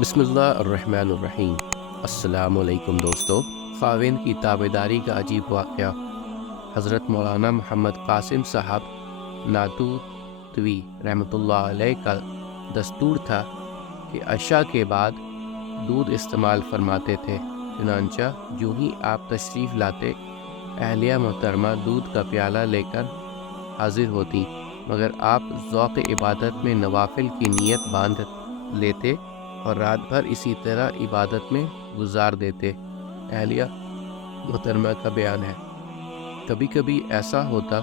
بسم اللہ الرحمن الرحیم۔ السلام علیکم دوستو۔ خاوند کی تابعداری کا عجیب واقعہ۔ حضرت مولانا محمد قاسم صاحب ناتوتوی رحمۃ اللہ علیہ کا دستور تھا کہ عشاء کے بعد دودھ استعمال فرماتے تھے، چنانچہ جو ہی آپ تشریف لاتے اہلیہ محترمہ دودھ کا پیالہ لے کر حاضر ہوتی، مگر آپ ذوق عبادت میں نوافل کی نیت باندھ لیتے اور رات بھر اسی طرح عبادت میں گزار دیتے۔ اہلیہ محترمہ کا بیان ہے، کبھی کبھی ایسا ہوتا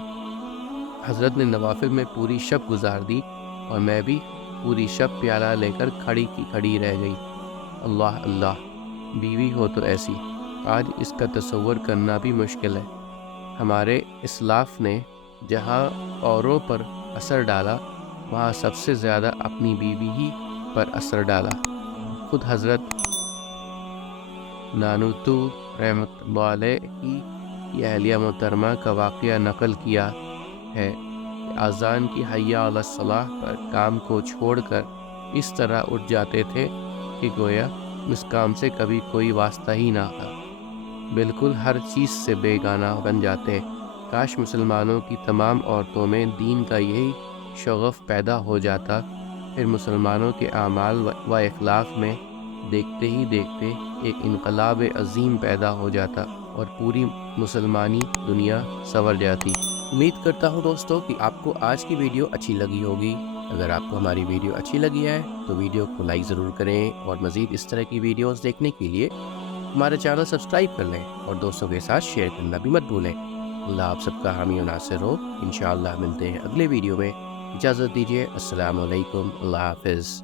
حضرت نے نوافل میں پوری شب گزار دی اور میں بھی پوری شب پیالہ لے کر کھڑی کی کھڑی رہ گئی۔ اللہ اللہ، بیوی ہو تو ایسی! آج اس کا تصور کرنا بھی مشکل ہے۔ ہمارے اسلاف نے جہاں اوروں پر اثر ڈالا، وہاں سب سے زیادہ اپنی بیوی ہی پر اثر ڈالا۔ خود حضرت نانوتو رحمۃ اللہ علیہ کی اہلیہ محترمہ کا واقعہ نقل کیا ہے کہ اذان کی حی علی الصلاۃ پر کام کو چھوڑ کر اس طرح اٹھ جاتے تھے کہ گویا اس کام سے کبھی کوئی واسطہ ہی نہ تھا، بالکل ہر چیز سے بیگانہ بن جاتے۔ کاش مسلمانوں کی تمام عورتوں میں دین کا یہی شغف پیدا ہو جاتا، پھر مسلمانوں کے اعمال و اخلاق میں دیکھتے ہی دیکھتے ایک انقلاب عظیم پیدا ہو جاتا اور پوری مسلمانی دنیا سنور جاتی۔ امید کرتا ہوں دوستو کہ آپ کو آج کی ویڈیو اچھی لگی ہوگی۔ اگر آپ کو ہماری ویڈیو اچھی لگی ہے تو ویڈیو کو لائک ضرور کریں اور مزید اس طرح کی ویڈیوز دیکھنے کے لیے ہمارا چینل سبسکرائب کر لیں اور دوستوں کے ساتھ شیئر کرنا بھی مت بھولیں۔ اللہ آپ سب کا حامی و ناصر ہو۔ انشاءاللہ ملتے ہیں اگلے ویڈیو میں۔ اجازت دیجیے، السلام علیکم، اللہ حافظ۔